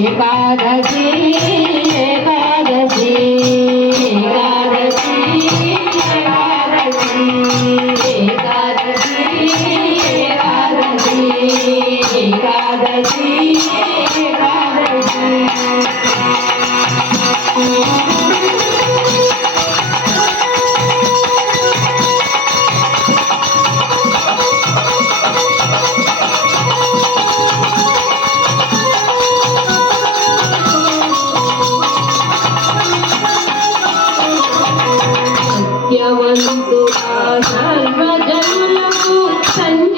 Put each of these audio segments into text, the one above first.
ఏకాదశి సర్వజన్లు సంజ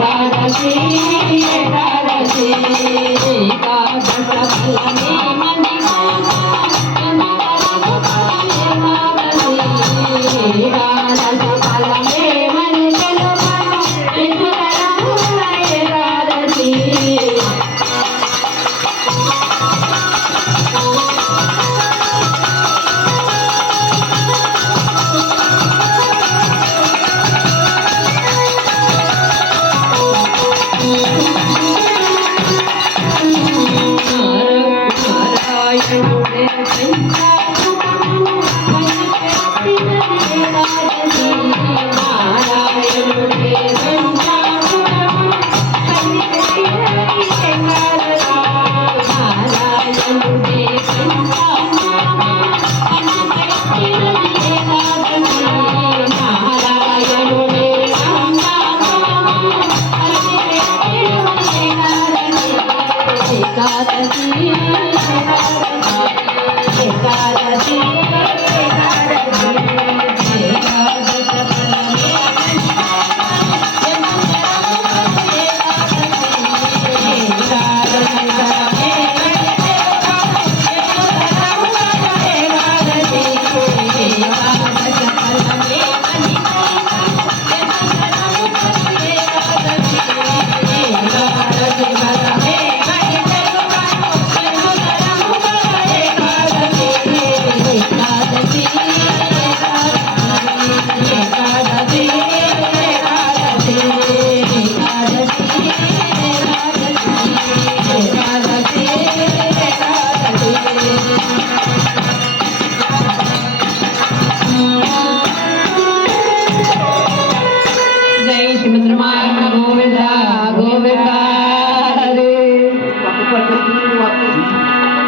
పాదశీ పాదశీ పాదశీ 他的心。